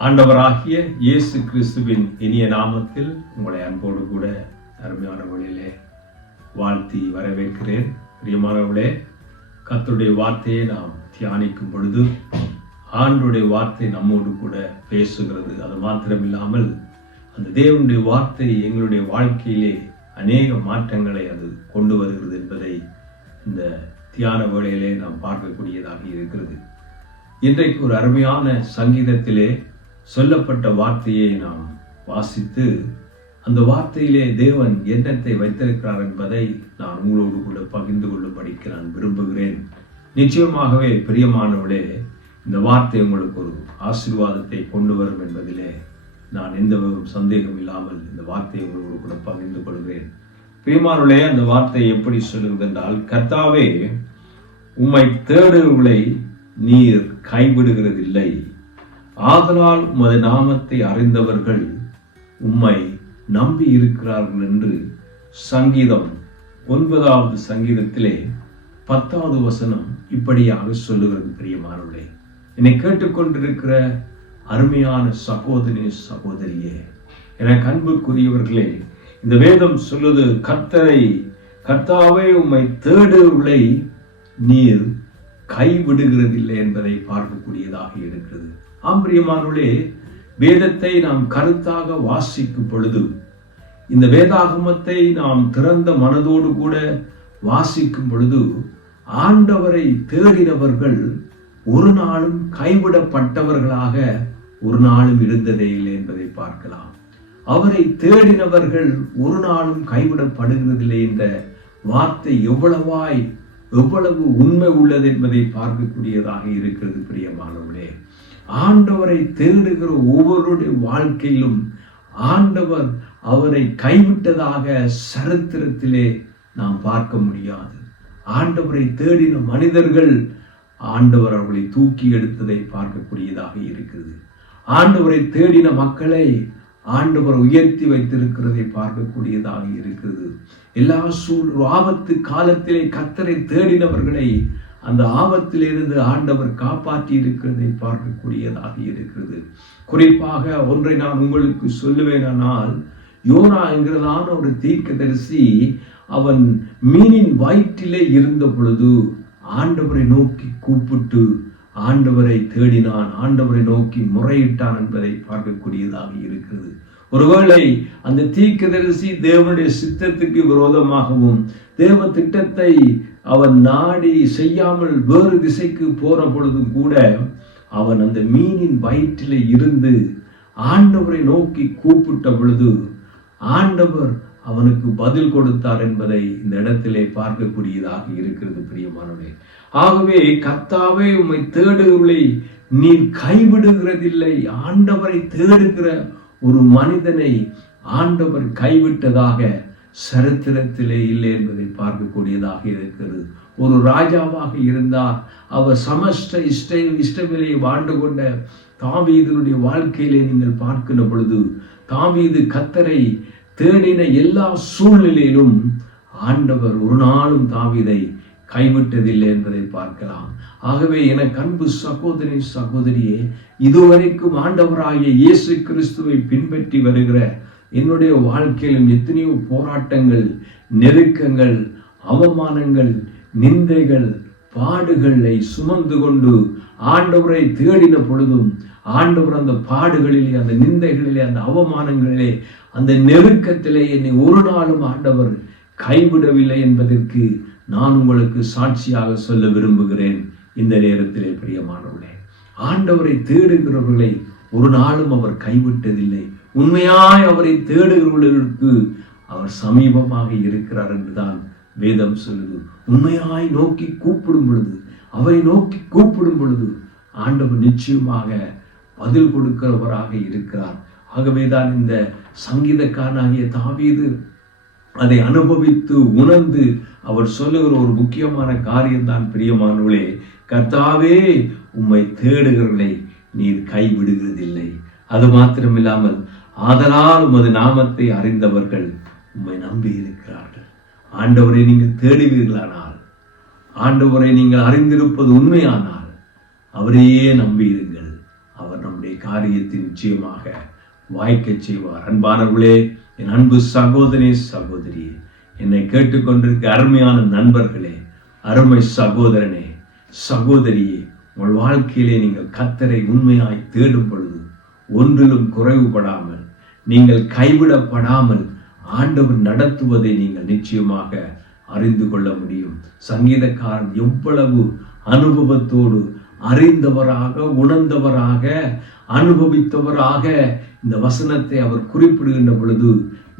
ஆண்டவராகிய இயேசு கிறிஸ்துவின் இனிய நாமத்தில் உங்களை அன்போடு கூட அருமையானவர்களிலே வாழ்த்தி வரவேற்கிறேன். பிரியமானவர்களே, கர்த்தருடைய வார்த்தையை நாம் தியானிக்கும் பொழுது ஆண்டவருடைய வார்த்தை நம்மோடு கூட பேசுகிறது. அது மாத்திரமில்லாமல் அந்த தேவனுடைய வார்த்தை எங்களுடைய வாழ்க்கையிலே அநேக மாற்றங்களை அது கொண்டு வருகிறது என்பதை இந்த தியான வேளையிலே நாம் பார்க்கக்கூடியதாக இருக்கிறது. இன்றைக்கு ஒரு அருமையான சங்கீதத்திலே சொல்லப்பட்ட வார்த்தையை நாம் வாசித்து அந்த வார்த்தையிலே தேவன் என்னத்தை வைத்திருக்கிறார் என்பதை நான் உங்களோடு கூட பகிர்ந்து கொள்ளும்படிக்கு நான் விரும்புகிறேன். நிச்சயமாகவே பிரியமானவர்களே, இந்த வார்த்தை உங்களுக்கு ஒரு ஆசீர்வாதத்தை கொண்டு வரும் என்பதிலே நான் எந்த சந்தேகம் இல்லாமல் இந்த வார்த்தையை உங்களோடு கூட பகிர்ந்து கொள்கிறேன். பிரியமானவர்களே, அந்த வார்த்தை எப்படி சொல்லுகிறது என்றால், கர்த்தாவே உம்மை தேடுகிறவர்களை நீர் கைவிடுகிறதில்லை, ஆதலால் உமது நாமத்தை அறிந்தவர்கள் உம்மை நம்பி இருக்கிறார்கள் என்று சங்கீதம் 9வது சங்கீதத்திலே 10வது வசனம் இப்படியாக சொல்லுகிறது. பிரியமானவர்களே, என்னை கேட்டுக்கொண்டிருக்கிற அருமையான சகோதரி சகோதரியே, எனக்கு அன்புக்குரியவர்களே, இந்த வேதம் சொல்லுது, கர்த்தாவே உம்மை தேடுகிறவர்களை நீர் கைவிடுகிறதில்லை என்பதை பார்க்கக்கூடியதாக இருக்கிறது. பிரியமானவர்களே, வேதத்தை நாம் கருத்தாக வாசிக்கும் பொழுது, இந்த வேதாகமத்தை நாம் திறந்த மனதோடு கூட வாசிக்கும் பொழுது, ஆண்டவரை தேடினவர்கள் ஒரு நாளும் கைவிடப்பட்டவர்களாக ஒரு நாளும் இருந்ததே இல்லை என்பதை பார்க்கலாம். அவரை தேடினவர்கள் ஒரு நாளும் கைவிடப்படுகிறதில்லை என்ற வார்த்தை எவ்வளவு உண்மை உள்ளது என்பதை பார்க்கக்கூடியதாக இருக்கிறது. பிரியமானவர்களே, ஆண்டவரை தேடுகிற ஒவ்வொருடைய வாழ்க்கையிலும் ஆண்டவர் அவரை கைவிட்டதாக சரித்திரத்திலே நாம் பார்க்க முடியாது. ஆண்டவரை தேடின மனிதர்கள் ஆண்டவர் அவர்களை தூக்கி எடுத்ததை பார்க்கக்கூடியதாக இருக்கிறது. ஆண்டவரை தேடின மக்களை ஆண்டவர் உயர்த்தி வைத்திருக்கிறதை பார்க்கக்கூடியதாக இருக்கிறது. எல்லா ஆபத்து காலத்திலே கர்த்தரை தேடினவர்களை அந்த ஆபத்திலிருந்து ஆண்டவர் காப்பாற்றி இருக்கிறதை பார்க்கக்கூடியதாக இருக்கிறது. குறிப்பாக ஒன்றை நான் உங்களுக்கு சொல்லுவேனால், யோனா என்கிறதான ஒரு தீர்க்கதரிசி அவன் மீனின் வயிற்றிலே இருந்த பொழுது ஆண்டவரை நோக்கி கூப்பிட்டு ஆண்டவரை தேடினான், ஆண்டவரை நோக்கி முறையிட்டான் என்பதை பார்க்கக்கூடியதாக இருக்கிறது. ஒருவேளை அந்த தீர்க்கதரிசி தேவனுடைய சித்தத்துக்கு விரோதமாகவும் தேவ திட்டத்தை அவன் நாடி செய்யாமல் வேறு திசைக்கு போற பொழுதும் கூட அவன் அந்த மீனின் வயிற்றிலே இருந்து ஆண்டவரை நோக்கி கூப்பிட்ட பொழுது ஆண்டவர் அவனுக்கு பதில் கொடுத்தார் என்பதை இந்த இடத்திலே பார்க்கக்கூடியதாக இருக்கிறது. பிரியமானவர்களே, ஆகவே கர்த்தாவே உம்மை தேடுகிறவர்களை நீர் கைவிடுகிறதில்லை. ஆண்டவரை தேடுகிற ஒரு மனிதனை ஆண்டவர் கைவிட்டதாக சரித்திரத்திலே இல்லை என்பதை பார்க்கக்கூடியதாக இருக்கிறது. ஒரு ராஜாவாக இருந்தார். அவர் சமஸ்த இஷ்டவிலையை வாழ்ந்து கொண்ட தாவீதுடைய வாழ்க்கையிலே நீங்கள் பார்க்கிற பொழுது, தாவீது கர்த்தரை தேடின எல்லா சூழ்நிலையிலும் ஆண்டவர் ஒரு நாளும் தாவீதை கைவிட்டதில்லை என்பதை பார்க்கலாம். ஆகவே எனக்கு அன்பு சகோதரி சகோதரியே, இதுவரைக்கும் ஆண்டவராகிய இயேசு கிறிஸ்துவை பின்பற்றி வருகிற என்னுடைய வாழ்க்கையிலும் எத்தனையோ போராட்டங்கள், நெருக்கங்கள், அவமானங்கள், நிந்தைகள், பாடுகளை சுமந்து கொண்டு ஆண்டவரை தேடின பொழுதும் ஆண்டவர் அந்த பாடுகளிலே, அந்த நிந்தைகளிலே, அந்த அவமானங்களிலே, அந்த நெருக்கத்திலே என்னை ஒரு நாளும் ஆண்டவர் கைவிடவில்லை என்பதற்கு நான் உங்களுக்கு சாட்சியாக சொல்ல விரும்புகிறேன். இந்த நேரத்திலே பிரியமானவர்களே, ஆண்டவரை தேடுகிறவர்களை ஒரு நாளும் அவர் கைவிட்டதில்லை. உண்மையாய் அவரை தேடுகிறவர்களுக்கு அவர் சமீபமாக இருக்கிறார் என்றுதான் வேதம் சொல்லுது. உண்மையாய் நோக்கி கூப்பிடும் பொழுது, அவரை நோக்கி கூப்பிடும் பொழுது ஆண்டவர் நிச்சயமாக பதில் கொடுக்கிறவராக இருக்கிறார். ஆகவேதான் இந்த சங்கீதக்காரனாகிய தாவீது அதை அனுபவித்து உணர்ந்து அவர் சொல்லுகிற ஒரு முக்கியமான காரியம்தான் பிரியமானவர்களே, கர்த்தாவே உம்மை தேடுகிறவர்களை நீர் கைவிடுகிறதில்லை. அது மாத்திரமில்லாமல் ஆதலால் உமது நாமத்தை அறிந்தவர்கள் உம்மை நம்பி இருக்கிறார்கள். ஆண்டவரை நீங்கள் தேடுவீர்களானால், ஆண்டவரை நீங்கள் அறிந்திருப்பது உண்மையானால் அவரையே நம்பியிருங்கள். அவர் நம்முடைய காரியத்தை நிச்சயமாக வாய்க்க செய்வார். அன்பானவர்களே, என் அன்பு சகோதரி சகோதரியே, என்னை கேட்டுக்கொண்டிருக்க அருமையான நண்பர்களே, அருமை சகோதரனே சகோதரியே, உங்கள் வாழ்க்கையிலே நீங்கள் கர்த்தரை உண்மையாய் தேடும் பொழுது ஒன்றிலும் குறைவுபடாமல், நீங்கள் கைவிடப்படாமல் ஆண்டவர் நடத்துவதை நீங்கள் நிச்சயமாக அறிந்து கொள்ள முடியும். சங்கீதக்காரன் எவ்வளவு அனுபவத்தோடு, அறிந்தவராக, உணர்ந்தவராக, அனுபவித்தவராக இந்த வசனத்தை அவர் குறிப்பிடுகின்ற பொழுது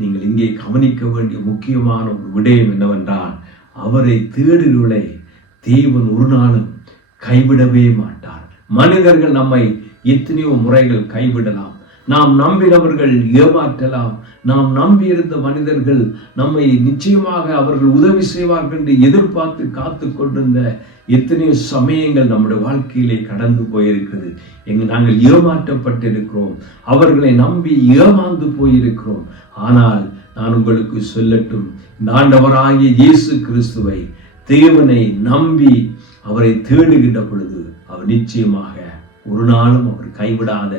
நீங்கள் இங்கே கவனிக்க வேண்டிய முக்கியமான ஒரு விடயம் என்னவென்றால், அவரை தேடுகளை தேவன் ஒரு நாளும் கைவிடவே மாட்டார். மனிதர்கள் நம்மை எத்தனையோ முறைகள் கைவிடலாம், நாம் நம்பினவர்கள் ஏமாற்றலாம், நாம் நம்பியிருந்த மனிதர்கள் நம்மை நிச்சயமாக அவர்கள் உதவி செய்வார்கள் என்று எதிர்பார்த்து காத்து கொண்டிருந்த எத்தனையோ சமயங்கள் நம்முடைய வாழ்க்கையிலே கடந்து போயிருக்கிறது. நாங்கள் ஏமாற்றப்பட்டிருக்கிறோம், அவர்களை நம்பி ஏமாந்து போயிருக்கிறோம். ஆனால் நான் உங்களுக்கு சொல்லட்டும், இந்த ஆண்டவராகிய இயேசு கிறிஸ்துவை, தேவனை நம்பி அவரை தேடுகின்ற பொழுது அவர் நிச்சயமாக ஒரு நாளும் அவர் கைவிடாத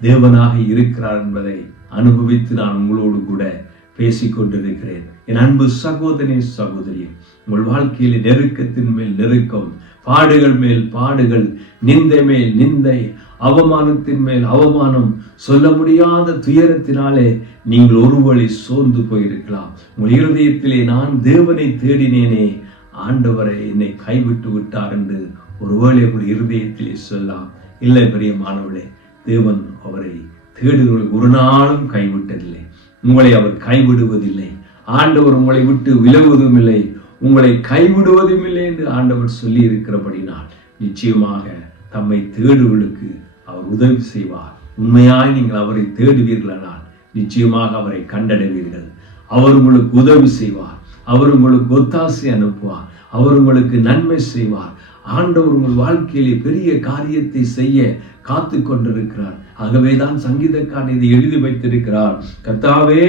தேவனாக இருக்கிறார் என்பதை அனுபவித்து நான் உங்களோடு கூட பேசிக்கொண்டிருக்கிறேன். என் அன்பு சகோதரி சகோதரி, உங்கள் வாழ்க்கையில் நெருக்கத்தின் மேல் நெருக்கம், பாடுகள் மேல் பாடுகள், நிந்தை மேல் நிந்தை, அவமானத்தின் மேல் அவமானம், சொல்ல முடியாத துயரத்தினாலே நீங்கள் ஒருவழி சோர்ந்து போயிருக்கலாம். உங்கள் இருதயத்திலே நான் தேவனை தேடினேனே, ஆண்டவரை என்னை கைவிட்டு விட்டார் என்று ஒருவேளை உங்கள் இருதயத்திலே சொல்லலாம். இல்லை பிரியமானவளே, தேவன் அவரை தேடுகிறவர்களுக்கு ஒரு நாளும் கைவிட்டதில்லை. உங்களை அவர் கைவிடுவதில்லை. ஆண்டவர் உங்களை விட்டு விலகுவதும் இல்லை, உங்களை கைவிடுவதும் இல்லை என்று ஆண்டவர் சொல்லி இருக்கிறபடினால் நிச்சயமாக தம்மை தேடுவர்களுக்கு அவர் உதவி செய்வார். உண்மையாய் நீங்கள் அவரை தேடுவீர்களானால் நிச்சயமாக அவரை கண்டடைவீர்கள். அவர் உங்களுக்கு உதவி செய்வார், அவர் உங்களுக்கு ஒத்தாசை அனுப்புவார், அவர் உங்களுக்கு நன்மை செய்வார். ஆண்டவர் உங்கள் வாழ்க்கையிலே பெரிய காரியத்தை செய்ய காத்து கொண்டிருக்கிறார். ஆகவேதான் சங்கீதக்காரன் இதை எழுதி வைத்திருக்கிறார், கர்த்தாவே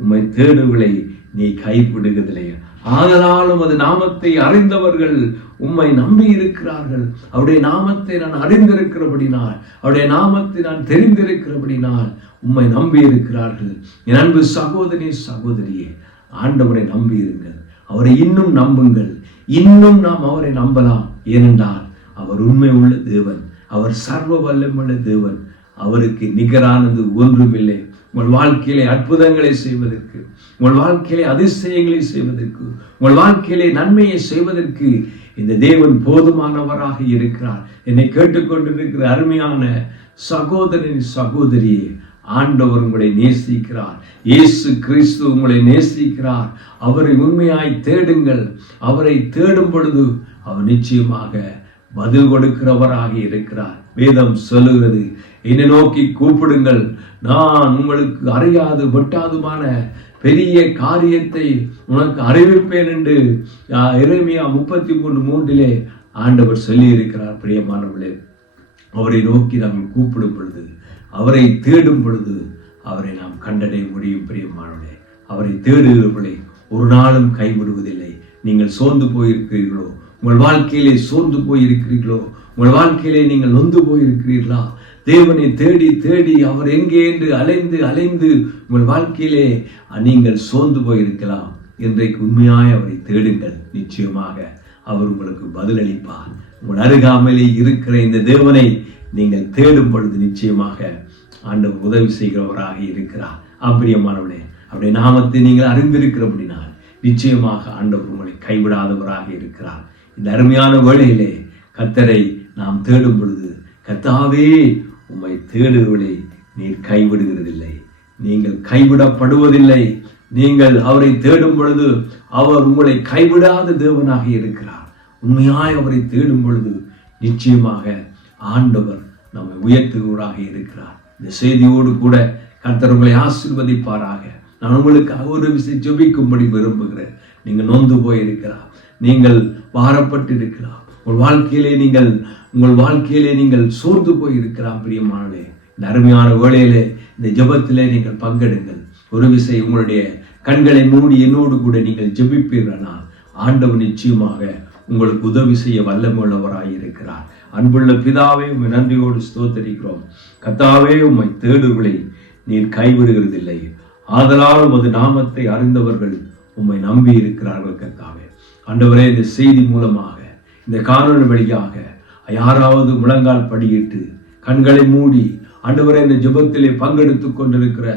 உம்மை தேடுகளை நீ கைவிடுவதில்லை, ஆதலாலும் அது நாமத்தை அறிந்தவர்கள் உம்மை நம்பி இருக்கிறார்கள். அவருடைய நாமத்தை நான் அறிந்திருக்கிறபடினால், அவருடைய நாமத்தை நான் தெரிந்திருக்கிறபடினால் உம்மை நம்பி இருக்கிறார்கள். என் அன்பு சகோதரி சகோதரியே, ஆண்டவரை நம்பி இருங்கள், அவரை இன்னும் நம்புங்கள். இன்னும் நாம் அவரை நம்பலாம். ஏனென்றால் அவர் உண்மை உள்ள தேவன், அவர் சர்வ வல்லமுள்ள தேவன், அவருக்கு நிகரானது ஒன்றுமில்லை. உங்கள் வாழ்க்கையிலே அற்புதங்களை செய்வதற்கு, உங்கள் வாழ்க்கையிலே அதிசயங்களை செய்வதற்கு, உங்கள் வாழ்க்கையிலே நன்மையை செய்வதற்கு இந்த தேவன் போதுமானவராக இருக்கிறார். என்னை கேட்டுக்கொண்டிருக்கிற அருமையான சகோதரன் சகோதரியே, ஆண்டவர் உங்களை நேசிக்கிறார். இயேசு கிறிஸ்து உங்களை நேசிக்கிறார். அவரை உண்மையாய் தேடுங்கள். அவரை தேடும் பொழுது அவர் நிச்சயமாக பதில் கொடுக்கிறவராக இருக்கிறார். வேதம் சொல்லுகிறது, என்னை நோக்கி கூப்பிடுங்கள், நான் உங்களுக்கு அறியாது வெட்டாதுமான பெரிய காரியத்தை உனக்கு அறிவிப்பேன் என்று எரேமியா 33:3 ஆண்டவர் சொல்லி இருக்கிறார். பிரியமானவர்களே, அவரை நோக்கி நாம் கூப்பிடும் பொழுது, அவரை தேடும் பொழுது அவரை நாம் கண்டடைய முடியும். பிரியமானவர்களே, அவரை தேடுகிறவர்களை ஒரு நாளும் கைவிடுவதில்லை. நீங்கள் சோர்ந்து போயிருக்கிறீர்களோ, உங்கள் வாழ்க்கையிலே சோர்ந்து போயிருக்கிறீர்களோ, உங்கள் வாழ்க்கையிலே நீங்கள் நொந்து போயிருக்கிறீர்களா? தேவனை தேடி தேடி அவர் எங்கே என்று அலைந்து அலைந்து உங்கள் வாழ்க்கையிலே நீங்கள் சோர்ந்து போயிருக்கலாம். இன்றைக்கு உண்மையாய் அவரை தேடுங்கள், நிச்சயமாக அவர் உங்களுக்கு பதிலளிப்பார். உங்கள் அருகாமையிலே இருக்கிற இந்த தேவனை நீங்கள் தேடும் பொழுது நிச்சயமாக ஆண்டவர் உதவி செய்கிறவராக இருக்கிறார். பிரியமானவர்களே, அவருடைய நாமத்தை நீங்கள் அறிந்திருக்கிறபடினால் நிச்சயமாக ஆண்டவர் உங்களை கைவிடாதவராக இருக்கிறார். இந்த அருமையான வேளையிலே கர்த்தரை நாம் தேடும் பொழுது, கர்த்தாவே உம்மை தேடுவதை நீர் கைவிடுகிறதில்லை, நீங்கள் கைவிடப்படுவதில்லை. நீங்கள் அவரை தேடும் பொழுது அவர் உங்களை கைவிடாத தேவனாக இருக்கிறார். உண்மையாய் அவரை தேடும் பொழுது நிச்சயமாக ஆண்டவர் நம்மை உயர்த்துகிறவராக இருக்கிறார். இந்த செய்தியோடு கூட கர்த்தர் உங்களை ஆசீர்வதிப்பாராக. நான் உங்களுக்காக ஒரு விஷயம் ஜெபிக்கும்படி விரும்புகிறேன். நீங்கள் நொந்து போயிருக்கிறார், நீங்கள் பாரப்பட்டு இருக்கிறார், உங்கள் வாழ்க்கையிலே நீங்கள் சோர்ந்து போயிருக்கலாம். பிரியமானவர்களே, இந்த அருமையான வேளையிலே இந்த ஜெபத்திலே நீங்கள் பங்கெடுங்கள். ஒரு விஷயம், உங்களுடைய கண்களை மூடி என்னோடு கூட நீங்கள் ஜெபிப்பீர்களானால் ஆண்டவர் நிச்சயமாக உங்களுக்கு உதவி செய்ய வல்லமையுள்ளவராய் இருக்கிறார். அன்புள்ள பிதாவே, உம்மை நன்றியோடு ஸ்தோத்தரிக்கிறோம். கர்த்தாவே, உம்மை தேடுகளை நீர் கைவிடுகிறதில்லை. ஆதலால் உமது நாமத்தை அறிந்தவர்கள் உம்மை நம்பி இருக்கிறார்கள். கர்த்தாவே, ஆண்டவரே, இந்த செய்தி மூலமாக, இந்த காணொளி வழியாக யாராவது முழங்கால் படியிட்டு கண்களை மூடி ஆண்டவரே இந்த ஜெபத்திலே பங்கெடுத்துக் கொண்டிருக்கிற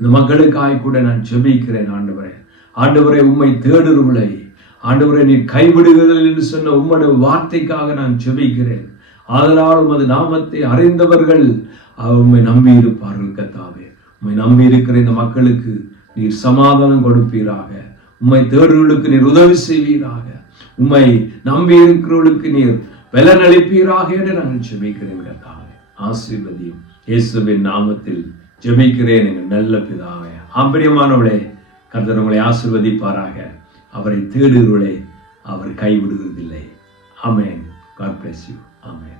இந்த மக்களுக்காய் கூட நான் ஜெபிக்கிறேன். ஆண்டவரே, உம்மை தேடுகிறவர்களை ஆண்டவரே நீர் கைவிடுகிறீர்கள் என்று சொன்ன உம்முடைய வார்த்தைக்காக நான் ஜெபிக்கிறேன். ஆதலால் உமது நாமத்தை அறிந்தவர்கள் உம்மை நம்பி இருப்பார்கள். கர்த்தாவே, உம்மை நம்பி இருக்கிற இந்த மக்களுக்கு நீர் சமாதானம் கொடுப்பீராக. உம்மை தேடுகளுக்கு நீர் உதவி செய்வீராக. உம்மை நம்பி இருக்கிறவர்களுக்கு நீர் பலன் அளிப்பீராக என்று நான் ஜெபிக்கிறேன். கர்த்தாவே, ஆசீர்வதியும். இயேசுவின் நாமத்தில் ஜெபிக்கிறேன் எங்கள் நல்ல பிதாவே. பிரியமானவர்களே, கர்த்தர் உங்களை ஆசீர்வதிப்பாராக. அவரை தேடுகிறவர்களே அவர் கைவிடுவதில்லை. ஆமென். God bless you. ஆமென்.